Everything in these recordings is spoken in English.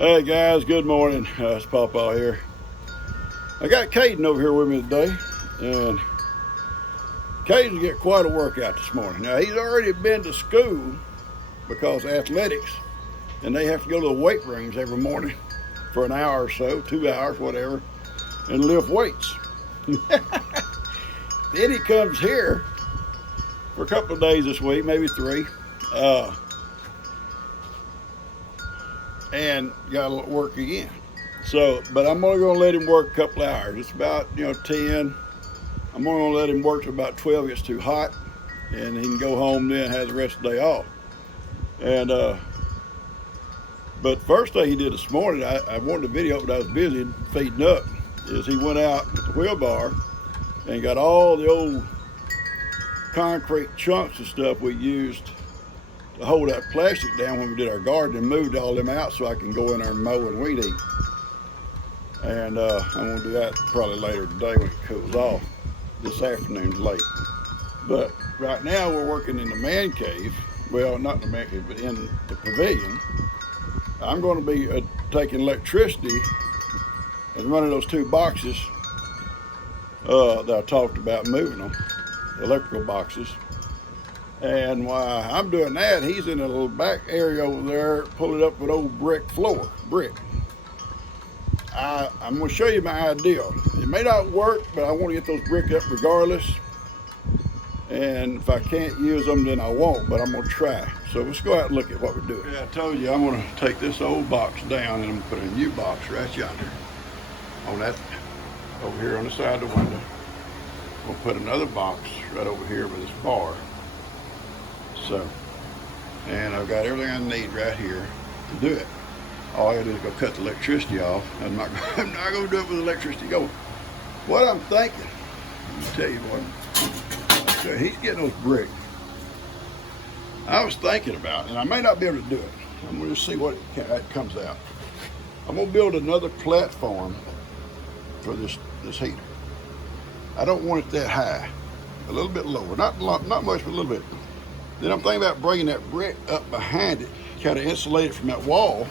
Hey guys, good morning. It's Pawpaw here. I got Cayden over here with me today, and Cayden's get quite a workout this morning. Now he's already been to school because athletics, and they have to go to the weight rooms every morning for an hour or so, 2 hours, whatever, and lift weights. Then he comes here for a couple of days this week, maybe 3. And got to work again. So, but I'm only going to let him work a couple of hours. It's about 10. I'm only going to let him work till about 12. It gets too hot, and he can go home then and have the rest of the day off. And but first thing he did this morning, I wanted to video, but I was busy feeding up. Is he went out with the wheelbarrow and got all the old concrete chunks and stuff we used to hold that plastic down when we did our garden, and moved all them out so I can go in there and mow and weed eat. And I'm gonna do that probably later today when it cools off. This afternoon's late. But right now we're working in the man cave. Well, not in the man cave, but in the pavilion. I'm gonna be taking electricity and running those 2 boxes that I talked about, moving them, electrical boxes. And while I'm doing that, he's in a little back area over there, pulling up with old brick. I'm going to show you my idea. It may not work, but I want to get those brick up regardless. And if I can't use them, then I won't, but I'm going to try. So let's go out and look at what we're doing. Yeah, I told you I'm going to take this old box down, and I'm going to put a new box right yonder. On that, over here on the side of the window. We'll put another box right over here with this bar. So, and I've got everything I need right here to do it. All I gotta do is go cut the electricity off. I'm not gonna do it with electricity going. What I'm thinking, let me tell you what, so he's getting those bricks. I was thinking about, and I may not be able to do it. I'm gonna see what it comes out. I'm gonna build another platform for this heater. I don't want it that high, a little bit lower, not much, but a little bit. Then I'm thinking about bringing that brick up behind it, kind of insulate it from that wall.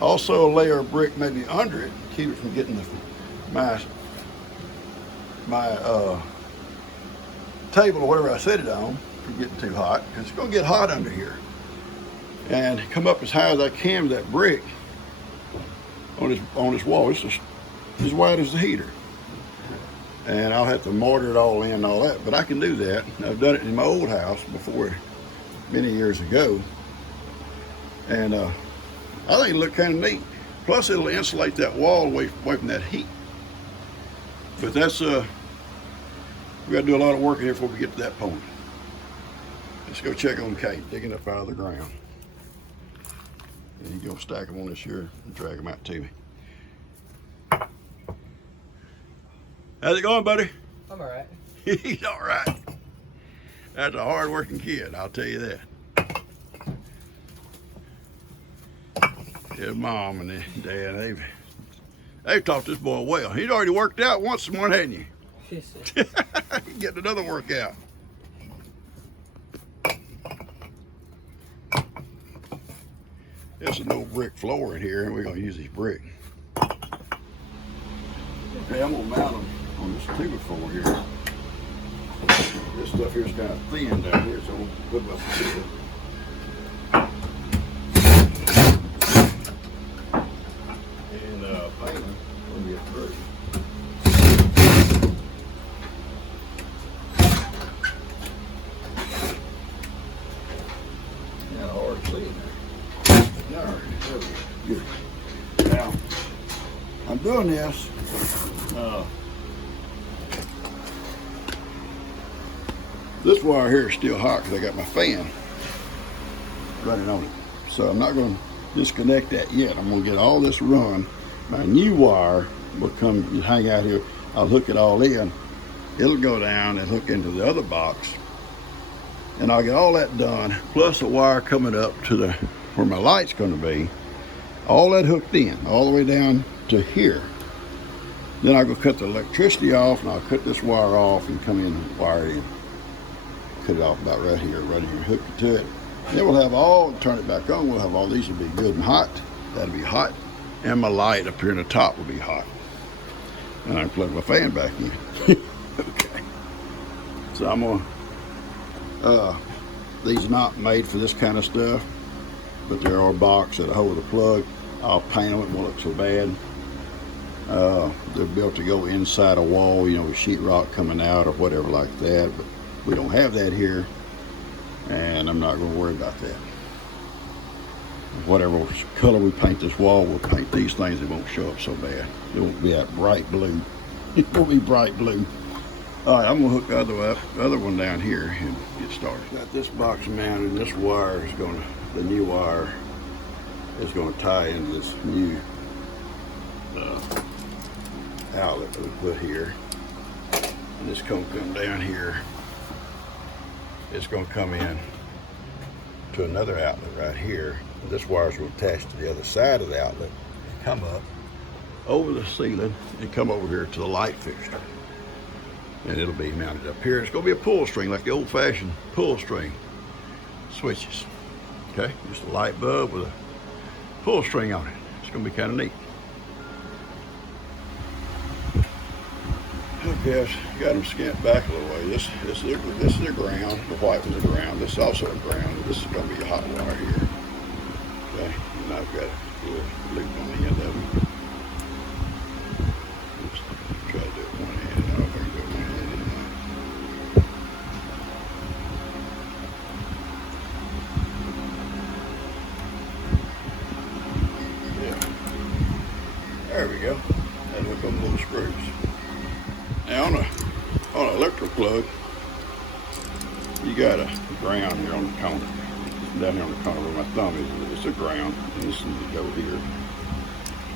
Also a layer of brick maybe under it, keep it from getting my table or whatever I set it on from getting too hot, because it's going to get hot under here. And come up as high as I can with that brick on this wall. It's just as wide as the heater. And I'll have to mortar it all in and all that, but I can do that. I've done it in my old house before, many years ago. And I think it'll look kind of neat. Plus it'll insulate that wall away from that heat. But that's, we gotta do a lot of work here before we get to that point. Let's go check on Cayden, digging up out of the ground. And you go stack them on this here and drag them out to me. How's it going, buddy? I'm all right. He's all right. That's a hard-working kid, I'll tell you that. His mom and his dad, they've taught this boy well. He's already worked out once this morning, hadn't you? Yes, He's getting another workout. There's an old brick floor in here, and we're gonna use these brick. Okay, I'm gonna mount them on this 2x4 here. This stuff here is kind of thin down here, so we'll put them up here. And paint when we get through. Kind of hard to see in there. All right, there we go. Good. Now, I'm doing this. This wire here is still hot because I got my fan running on it. So I'm not going to disconnect that yet. I'm going to get all this run. My new wire will come and hang out here. I'll hook it all in. It'll go down and hook into the other box. And I'll get all that done, plus a wire coming up to where my light's going to be. All that hooked in, all the way down to here. Then I'll go cut the electricity off, and I'll cut this wire off and come in and wire it in. Cut it off about right here, hook it to it. Then we'll have turn it back on, we'll have all these will be good and hot. That'll be hot. And my light up here in the top will be hot. And I can plug my fan back in. Okay. So I'm gonna, these are not made for this kind of stuff, but there are boxes that hold the plug. I'll paint them, it won't look so bad. They're built to go inside a wall, you know, with sheetrock coming out or whatever like that, but we don't have that here, and I'm not going to worry about that. Whatever color we paint this wall, we'll paint these things. It won't show up so bad. It won't be that bright blue. It won't be bright blue. All right, I'm going to hook the other one down here and get started. Got this box mounted, and this wire is going to, the new wire is going to tie into this new outlet that we put here. And it's going to come down here. It's going to come in to another outlet right here. This wires will attach to the other side of the outlet, come up over the ceiling and come over here to the light fixture. And it'll be mounted up here. It's going to be a pull string, like the old-fashioned pull string switches. Okay, just a light bulb with a pull string on it. It's going to be kind of neat. Okay, I've got them skint back a little way. This is the ground. The white one's the ground. This is also a ground. This is going to be a hot wire here. Okay, and I've got a little loop on the end of them. Oops, try to do it one hand. I don't think I can do it one hand, yeah. There we go. And hook on little screws. Now on an electric plug, you got a ground here on the corner. Down here on the corner where my thumb is, it's a ground, and this needs to go here.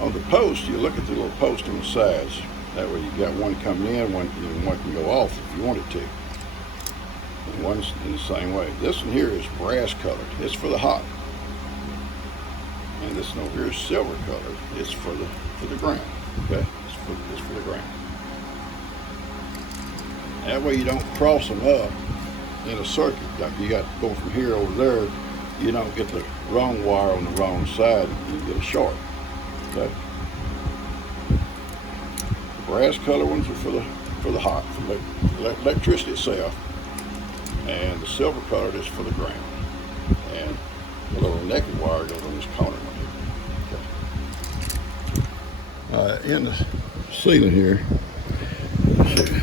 On the post, you look at the little post on the sides. That way you got one coming in, one can go off if you wanted to. And one's in the same way. This one here is brass colored. It's for the hot. And this one over here is silver colored. It's for the ground. Okay, it's for the ground. That way you don't cross them up in a circuit. Like you got to go from here over there, you don't get the wrong wire on the wrong side, you get a short. Okay. The brass color ones are for the hot, for the electricity itself, and the silver colored is for the ground. And the little naked wire goes on this corner one here. Okay. In the ceiling here, let's see.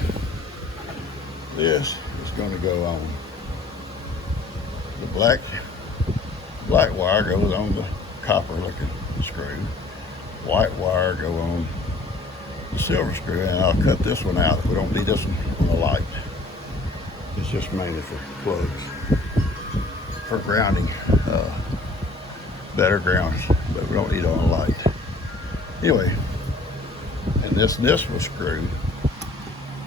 This is going to go on the black wire goes on the copper looking screw. White wire go on the silver screw, and I'll cut this one out. We don't need this one on the light. It's just mainly for plugs, for grounding, better grounds, but we don't need it on the light. Anyway, and this was screwed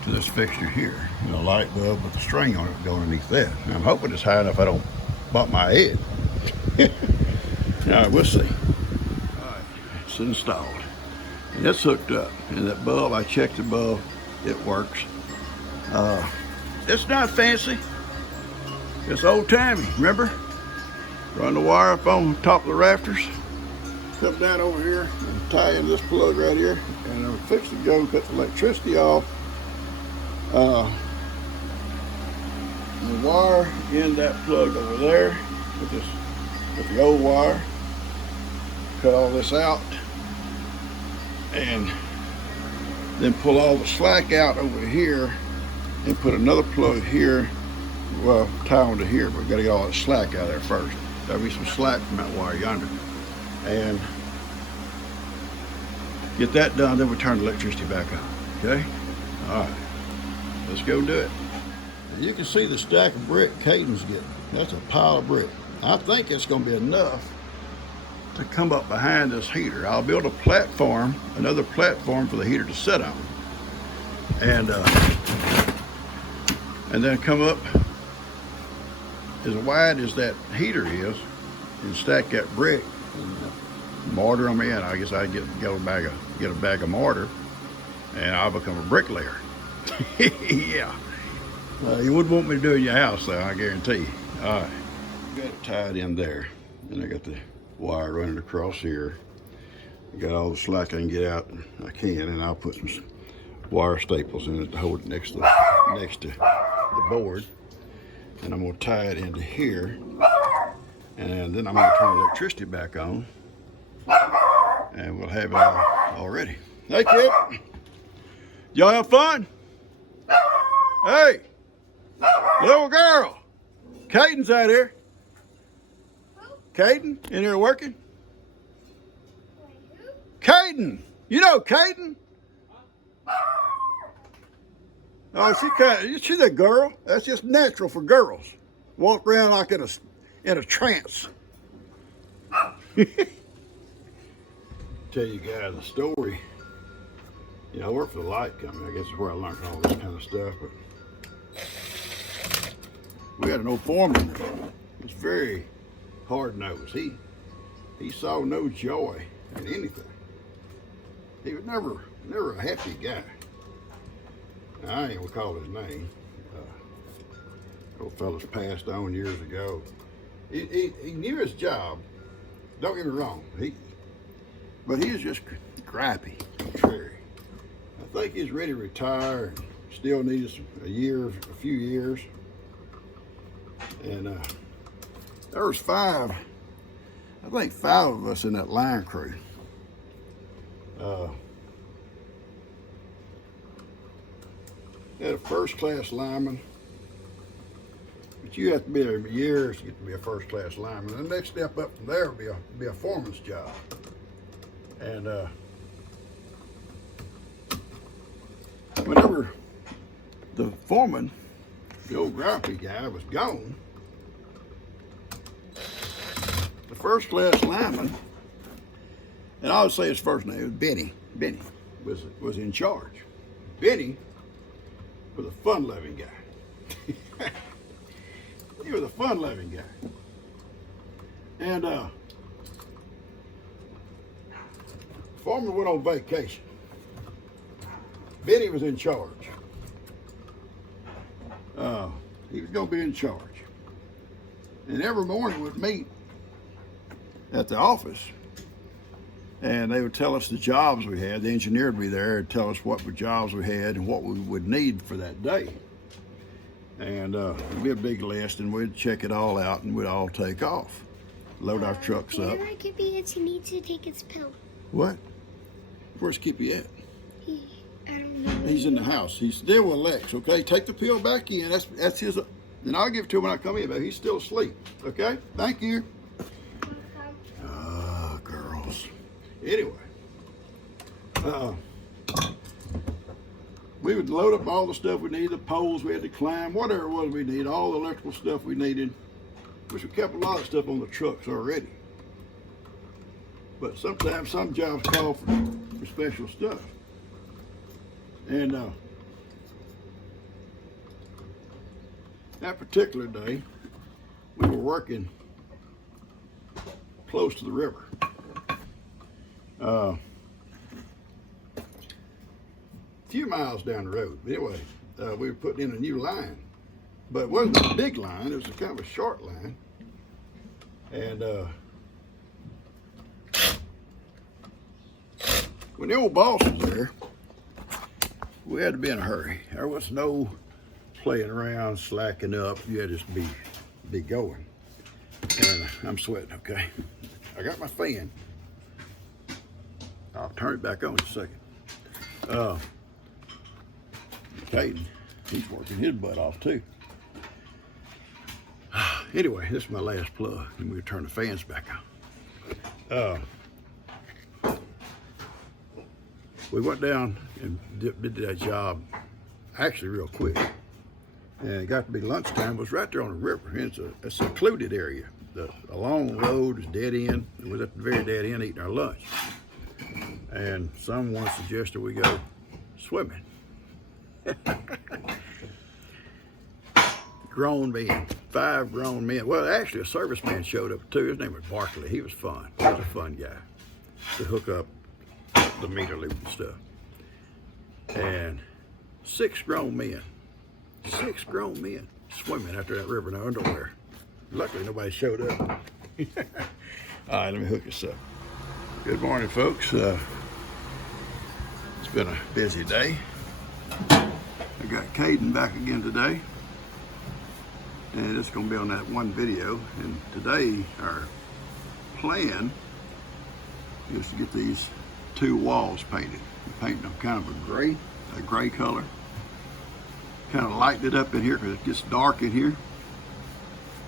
to this fixture here, and the light bulb with the string on it go underneath that. And I'm hoping it's high enough I don't bump my head. All right, we'll see. All right, it's installed, and it's hooked up. And that bulb, I checked the bulb, it works. It's not fancy. It's old-timey. Remember? Run the wire up on top of the rafters, come down over here and tie in this plug right here, and then we're fixed to go cut the electricity off. The wire in that plug over there with the old wire. Cut all this out and then pull all the slack out over here and put another plug here. Well, tie onto here, but we've got to get all that slack out of there first. There'll be some slack from that wire yonder. And get that done, then we turn the electricity back on. Okay? All right. Let's go do it. And you can see the stack of brick Cayden's getting. That's a pile of brick. I think it's going to be enough to come up behind this heater. I'll build a platform, another platform for the heater to sit on. And then come up as wide as that heater is and stack that brick and mortar them in. I guess I'd get a bag of mortar and I'll become a bricklayer. Yeah. You wouldn't want me to do it in your house though, I guarantee you. All right. Got it tied in there. And I got the wire running across here. Got all the slack I can get out, I can, and I'll put some wire staples in it to hold it next to the board. And I'm gonna tie it into here, and then I'm gonna turn the electricity back on, and we'll have it all ready. Hey kid, y'all have fun? Hey, little girl, Cayden's out here. Cayden, in here working? Cayden, you know Cayden? Oh, she's a girl. That's just natural for girls. Walk around like in a trance. Tell you guys a story. You know, I work for the light company. I guess is where I learned all this kind of stuff. But we had an old foreman. He was very hard-nosed. He saw no joy in anything. He was never a happy guy. Now, I ain't gonna call his name. Old fella's passed on years ago. He knew his job. Don't get me wrong. But he was just gripey, contrary. I think he's ready to retire. Still needs a few years. And there was five of us in that line crew. Had a first-class lineman, but you have to be there years to get to be a first-class lineman. And the next step up from there would be a foreman's job. And whenever the foreman, the old gripey guy, was gone, the first-class lineman, and I would say his first name was Benny. Benny was in charge. Benny was a fun-loving guy. He was a fun-loving guy. And foreman went on vacation. Benny was in charge. He was gonna be in charge. And every morning we'd meet at the office, and they would tell us the jobs we had. The engineer would be there and tell us what jobs we had and what we would need for that day. And it'd be a big list, and we'd check it all out, and we'd all take off, load our trucks up. Where Kippy is, he needs to take his pill. What? Where's Kippy at? I don't know. He's in the house. He's still with Lex. Okay, take the pill back in. That's his. Then I'll give it to him when I come in. But he's still asleep. Okay. Thank you. Girls. Anyway, we would load up all the stuff we needed, the poles we had to climb, whatever it was we needed, all the electrical stuff we needed, which we kept a lot of stuff on the trucks already. But sometimes some jobs call for special stuff. And that particular day, we were working close to the river. A few miles down the road. But anyway, we were putting in a new line, but it wasn't a big line. It was kind of a short line. And when the old boss was there, we had to be in a hurry. There was no playing around, slacking up. You had to just be going. And I'm sweating, okay? I got my fan. I'll turn it back on in a second. Cayden, he's working his butt off too. Anyway, this is my last plug, and we'll turn the fans back on. We went down and did that job actually real quick. And it got to be lunchtime. It was right there on the river. And it's a secluded area. A long road is dead end. And we was at the very dead end eating our lunch. And someone suggested we go swimming. Grown men, 5 grown men. Well, actually, a serviceman showed up too. His name was Barkley. He was fun. He was a fun guy to hook up the meter loop and stuff. And 6 grown men. 6 grown men swimming after that river in their underwear. Luckily, nobody showed up. All right, let me hook this up. Good morning, folks. It's been a busy day. I got Cayden back again today, and it's going to be on that one video. And today, our plan is to get these two walls painted. We're painting them kind of a gray color. Kind of lighten it up in here because it gets dark in here.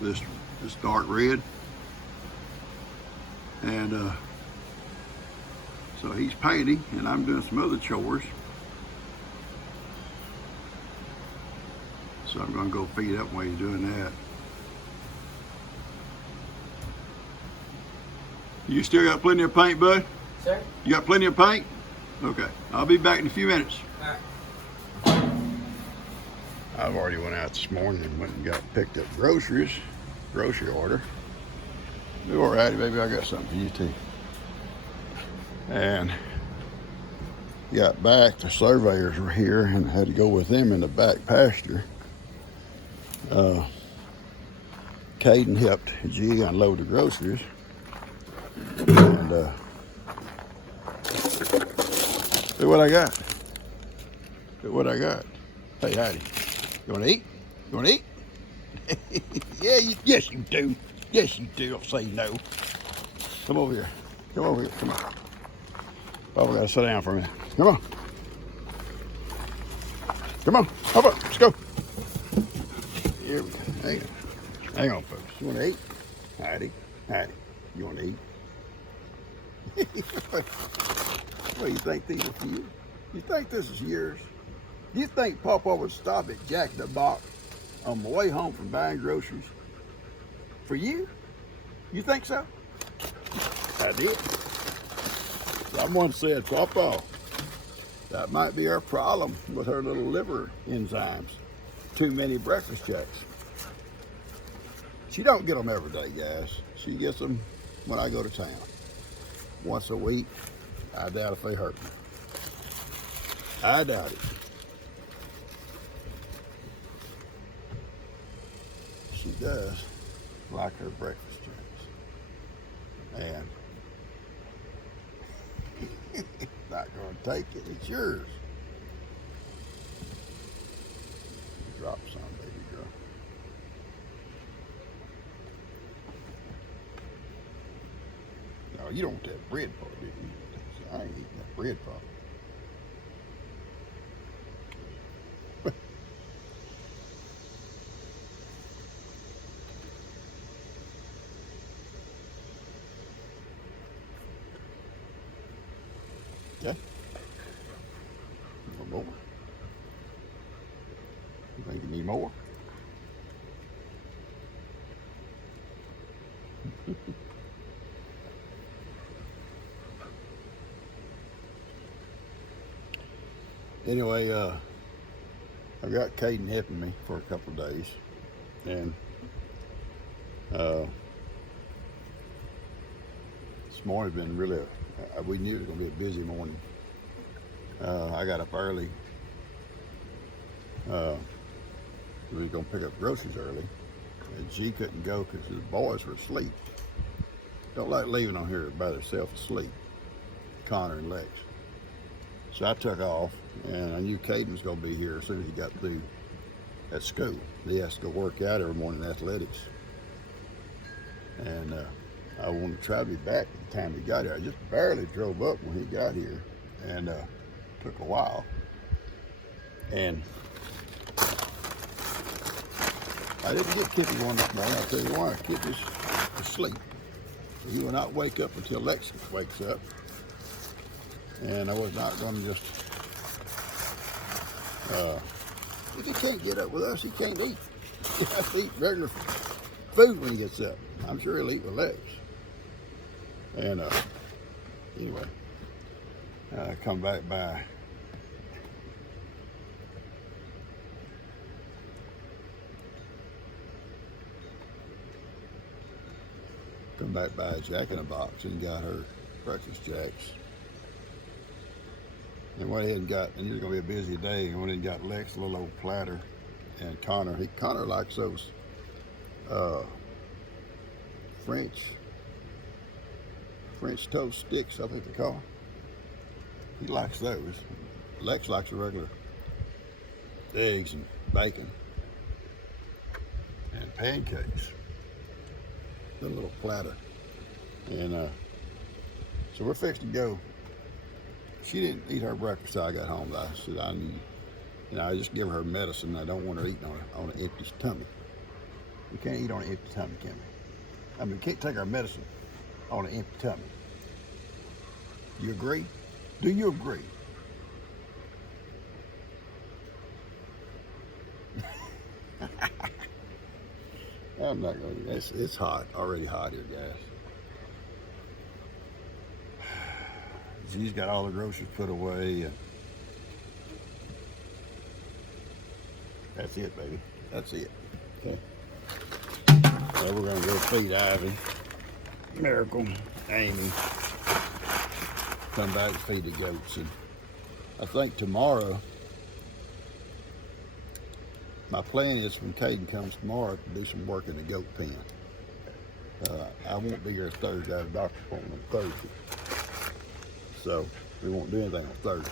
This dark red, and so he's painting, and I'm doing some other chores. So I'm going to go feed up while he's doing that. You still got plenty of paint, bud? Sir? You got plenty of paint? Okay, I'll be back in a few minutes. All right. I've already went out this morning and went and picked up groceries, grocery order. All righty, baby, I got something for you too. And got back, the surveyors were here and I had to go with them in the back pasture. Cayden helped G unload the groceries. And look what I got. Look what I got. Hey, Heidi, you want to eat? You want to eat? Yeah, yes you do. Yes you do. I'll say no. Come over here. Come over here. Come on. Papa gotta sit down for a minute. Come on. Come on. Hop up. Let's go. Here we go. Hang on. Hang on, folks. You want to eat? Heidi. Heidi. You want to eat? What do you think these are for you? You think this is yours? Do you think Papa would stop at Jack in the Box on my way home from buying groceries for you? You think so? I did. Someone said, Papa, that might be our problem with her little liver enzymes. Too many breakfast jacks. She don't get them every day, guys. She gets them when I go to town. Once a week. I doubt if they hurt me. I doubt it. She does like her breakfast jacks. And not gonna take it. It's yours. Drop some, baby girl. No, you don't want that bread part, do you? I ain't eating that bread part. Okay. No more. You think you need more? Anyway, I've got Cayden helping me for a couple of days, and this morning's been really, we knew it was going to be a busy morning. I got up early. We were going to pick up groceries early, and G couldn't go because his boys were asleep. Don't like leaving on here by themselves asleep, Connor and Lex. So I took off, and I knew Cayden was going to be here as soon as he got through at school. He has to go work out every morning in athletics. And I wanted to try to be back at the time he got here. I just barely drove up when he got here, and took a while. And I didn't get Kippy one this morning. I'll tell you why. Kippy's asleep. So he will not wake up until Lex wakes up. And I was not going to just, if he can't get up with us, he can't eat. He has to eat regular food when he gets up. I'm sure he'll eat with Lex. And anyway, come back by. Come back by Jack in the Box and got her breakfast jacks. And went ahead and got, and it was going to be a busy day, and went ahead and got Lex a little old platter, and Connor, Connor likes those French French toast sticks, I think they call them. He likes those. Lex likes the regular eggs and bacon and pancakes. The little platter. And so we're fixing to go. She didn't eat her breakfast till I got home. I said I need, I just give her medicine. I don't want her eating on an empty tummy. We can't eat on an empty tummy, can we? I mean, we can't take our medicine on an empty tummy. You agree? Do you agree? I'm not going to. It's hot. Already hot here, guys. She's got all the groceries put away. And that's it, baby. That's it. Okay. Now we're going to go feed Ivy, Miracle, Amy. Come back and feed the goats. And I think tomorrow, my plan is when Cayden comes tomorrow to do some work in the goat pen. I won't be here Thursday. I have a doctor's appointment on Thursday. So we won't do anything on Thursday.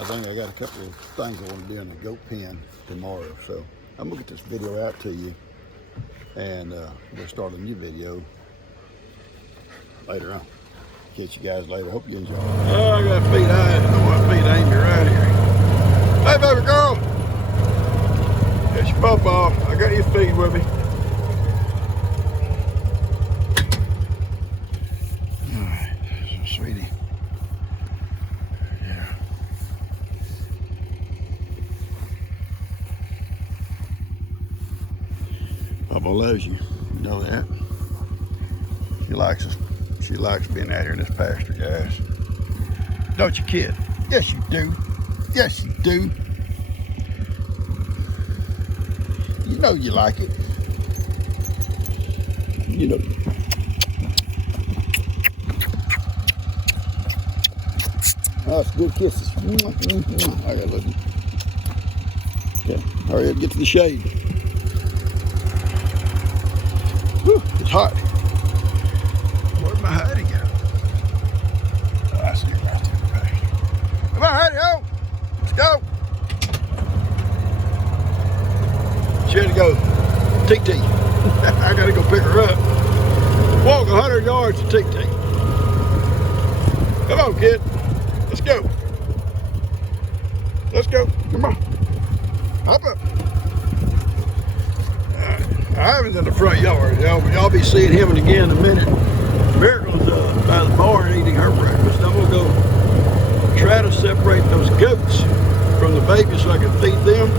I think I got a couple of things I want to do in the goat pen tomorrow. So I'm going to get this video out to you. And we'll start a new video later on. Catch you guys later. Hope you enjoy. Oh, I got to feed Ivy. I want to feed Amy right here. Hey, baby girl. It's your papa. I got you feed with me. All right, so sweetie. Yeah. Papa loves you. You know that. She likes us. She likes being out here in this pasture, guys. Don't you, kid? Yes, you do. Yes, you do. You know you like it. You know. Oh, it's good kisses. I gotta love you. Okay, hurry up, get to the shade. Whew, it's hot. Where'd my Hattie go? Oh, I see her right there. Come on, Hattie, ho! Let's go. She had to go TT. I gotta go pick her up. Walk 100 yards to TT. Come on, kid. Let's go. Let's go. Come on. Hop up. Ivan's in the front yard. Y'all be seeing him again in a minute. Miracle's by the barn eating her breakfast. I'm gonna go try to separate those goats from the babies so I can feed them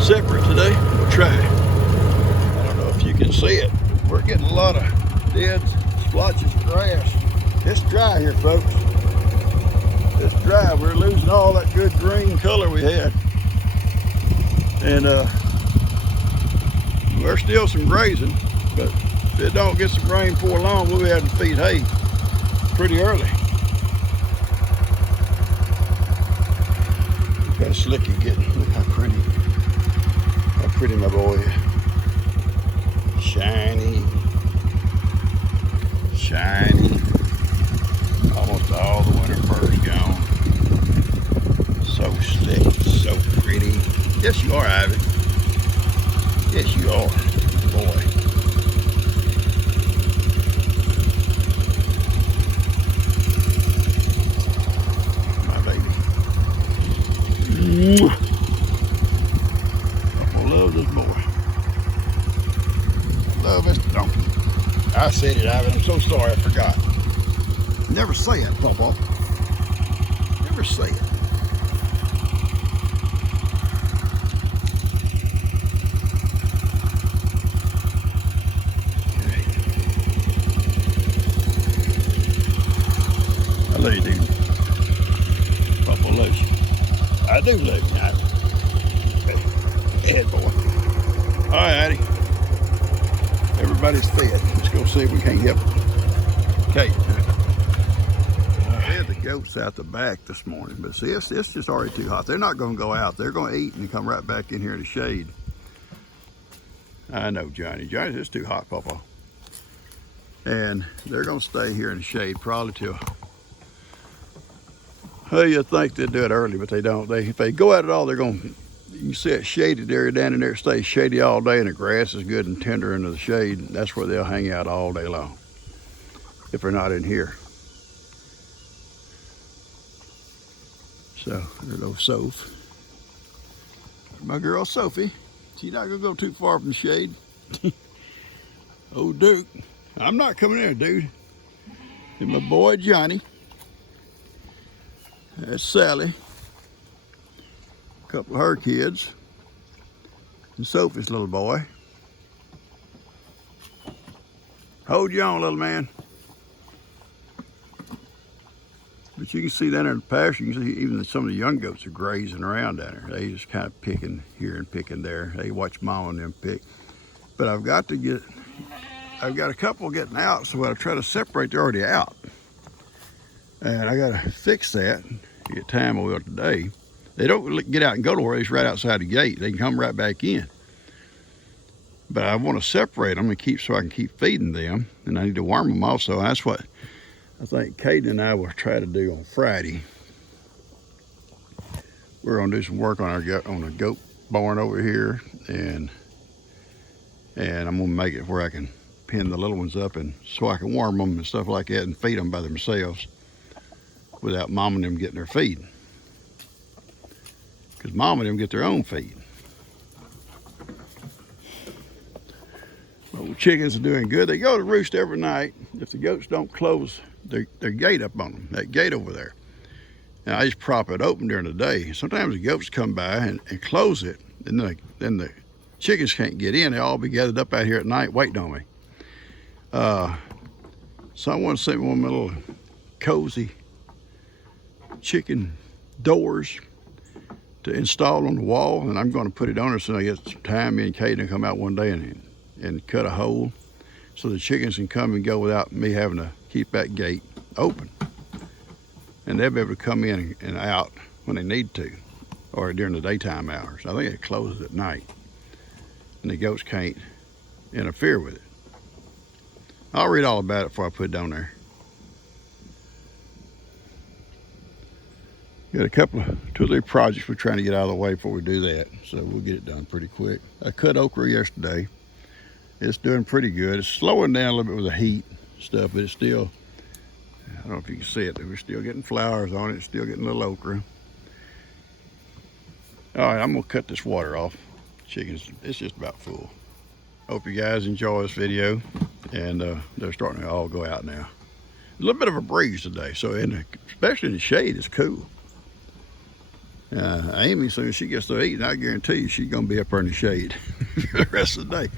separate today. We'll try. I don't know if you can see it. We're getting a lot of dead splotches of grass. It's dry here, folks. It's dry. We're losing all that good green color we had. And there's still some grazing, but if it don't get some rain for long, we'll be having to feed hay pretty early. Look how slick you're getting. Look how pretty. How pretty my boy is. Shiny. Shiny. Almost all the winter fur's gone. So slick, so pretty. Yes, you are, Ivy. Yes, you are, boy. My baby. I love this boy. Love this donkey. I said it, Ivy. I'm so sorry I forgot. Never say it, Papa. Never say it. Okay. I love you, dude. Papa loves you. I do love you, Ivy. Head boy. All right, Addie. Everybody's fed. Let's go see if we can't help them. Okay. I had the goats out the back this morning, but see, it's just already too hot. They're not going to go out. They're going to eat and come right back in here in the shade. I know, Johnny. Johnny, it's too hot, Papa. And they're gonna stay here in the shade probably till, oh, you'd think they'd do it early, but they don't. If they go out at all, they're gonna, you can see it shaded area down in there. It stays shady all day, and the grass is good and tender into the shade. That's where they'll hang out all day long if they're not in here. So there's old Soph. My girl Sophie. She's not gonna go too far from the shade. Old Duke. I'm not coming in, dude. And my boy Johnny. That's Sally. A couple of her kids. And Sophie's little boy. Hold you on, little man. But you can see down there in the pasture, you can see even some of the young goats are grazing around down there. They just kind of picking here and picking there. They watch Mom and them pick. But I've got a couple getting out, so I'll try to separate. They're already out. And I got to fix that. Get time over today. They don't get out and go to where it's right outside the gate. They can come right back in. But I want to separate them and so I can keep feeding them. And I need to worm them also. And that's what I think Cayden and I will try to do on Friday. We're gonna do some work on the goat barn over here, and I'm gonna make it where I can pin the little ones up, and so I can warm them and stuff like that, and feed them by themselves without Mom and them getting their feed. Because Mom and them get their own feed. Well, the chickens are doing good. They go to roost every night if the goats don't close their gate up on them, that gate over there. And I just prop it open during the day. Sometimes the goats come by and close it, and then the chickens can't get in. They all be gathered up out here at night waiting on me. Someone sent me one of my little cozy chicken doors to install on the wall, and I'm going to put it on there so I get some time. Me and Cayden come out one day and cut a hole so the chickens can come and go without me having to keep that gate open. And they'll be able to come in and out when they need to, or during the daytime hours. I think it closes at night, and the goats can't interfere with it. I'll read all about it before I put it down there. Got a couple of 2 or 3 projects we're trying to get out of the way before we do that, so we'll get it done pretty quick. I cut okra yesterday. It's doing pretty good. It's slowing down a little bit with the heat stuff, but it's still, I don't know if you can see it, but we're still getting flowers on it, still getting a little okra. All right, I'm gonna cut this water off. Chickens, it's just about full. Hope you guys enjoy this video, and they're starting to all go out now. A little bit of a breeze today, so especially in the shade, it's cool. Amy, as soon as she gets to eating, I guarantee you she's gonna be up there in the shade for the rest of the day.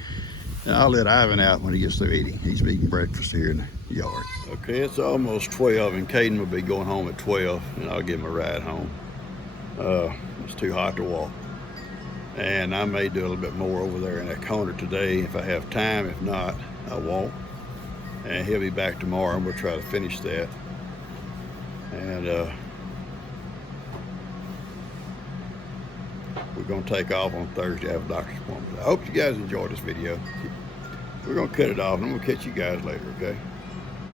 And I'll let Ivan out when he gets through eating. He's eating breakfast here in the yard. Okay, it's almost 12, and Cayden will be going home at 12, and I'll give him a ride home. It's too hot to walk. And I may do a little bit more over there in that corner today if I have time. If not, I won't. And he'll be back tomorrow, and we'll try to finish that. And we're gonna take off on Thursday. I have a doctor's appointment. I hope you guys enjoyed this video. We're gonna cut it off, and I'm gonna catch you guys later, okay?